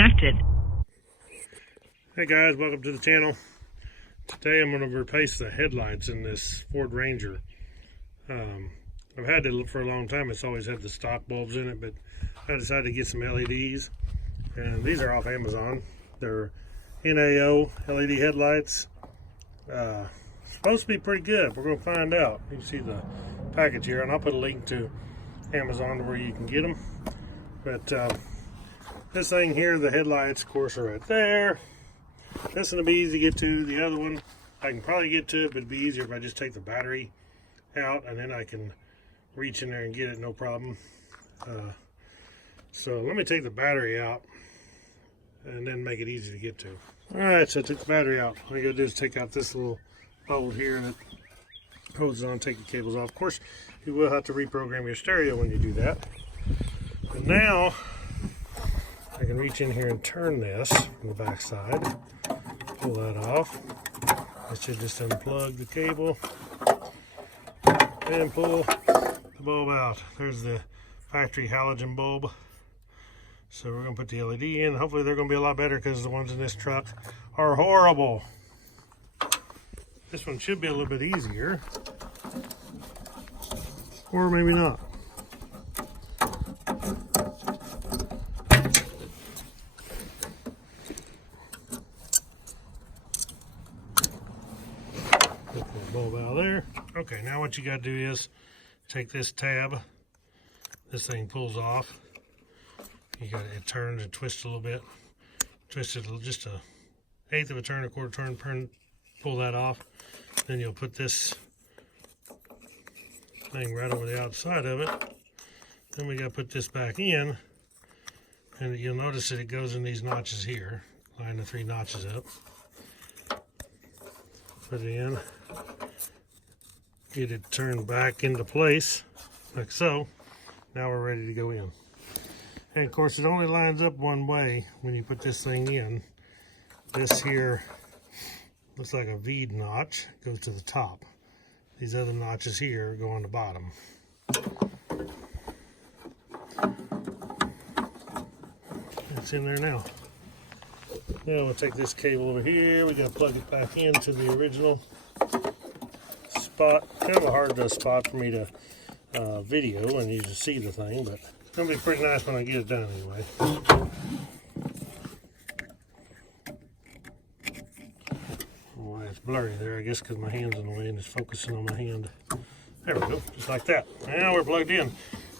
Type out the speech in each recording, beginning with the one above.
disconnected. Hey guys, welcome to the channel. Today I'm going to replace the headlights in this Ford Ranger. I've had it for a long time. It's always had the stock bulbs in it, but I decided to get some LEDs, and these are off Amazon. They're NAO LED headlights. Supposed to be pretty good. We're going to find out. You can see the package here, and I'll put a link to Amazon where you can get them. But this thing here, the headlights, of course, are right there. This one will be easy to get to. The other one, I can probably get to it, but it'd be easier if I just take the battery out, and then I can reach in there and get it, no problem. So let me take the battery out and then make it easy to get to. Alright, so I took the battery out. All you gotta do is take out this little bolt here that holds it on, take the cables off. Of course, you will have to reprogram your stereo when you do that. But now, I can reach in here and turn this from the back side. Pull that off. I should just unplug the cable and pull the bulb out. There's the factory halogen bulb. So we're going to put the LED in. Hopefully they're going to be a lot better because the ones in this truck are horrible. This one should be a little bit easier. Or maybe not. Bulb out of there. Okay, now what you got to do is take this tab. This thing pulls off. You got it turns and twists a little bit. Twist it just a eighth of a turn, a quarter turn, pull that off. Then you'll put this thing right over the outside of it. Then we got to put this back in, and you'll notice that it goes in these notches here. Line the 3 notches up. Put it in. Get it turned back into place, like so. Now we're ready to go in. And of course, it only lines up one way when you put this thing in. This here looks like a V notch, goes to the top. These other notches here go on the bottom. It's in there now. Now we'll take this cable over here. We gotta plug it back into the original spot. Kind of a hard spot for me to video and you just see the thing, but it's gonna be pretty nice when I get it done anyway. Oh, it's blurry there, I guess because my hand's in the way and it's focusing on my hand. There we go, just like that. Now we're plugged in.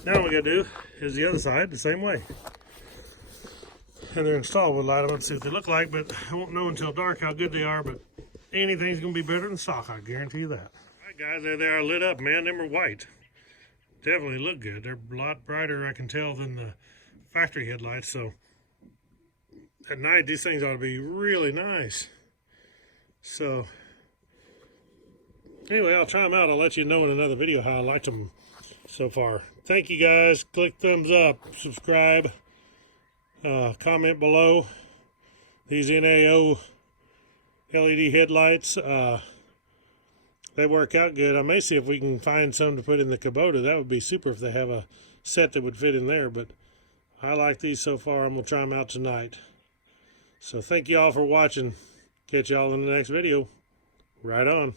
Now what we gotta do is the other side the same way. And they're installed. We'll light them up and see what they look like, but I won't know until dark how good they are, but anything's gonna be better than stock, I guarantee you that. All right guys, there they are lit up, man. Them are white. Definitely look good. They're a lot brighter, I can tell, than the factory headlights. So at night, these things ought to be really nice. So anyway, I'll try them out. I'll let you know in another video how I liked them so far. Thank you guys. Click thumbs up, subscribe, comment below. These NAO LED headlights, they work out good. I may see if we can find some to put in the Kubota. That would be super if they have a set that would fit in there. But I like these so far. I'm going to try them out tonight. So thank you all for watching. Catch y'all in the next video. Right on.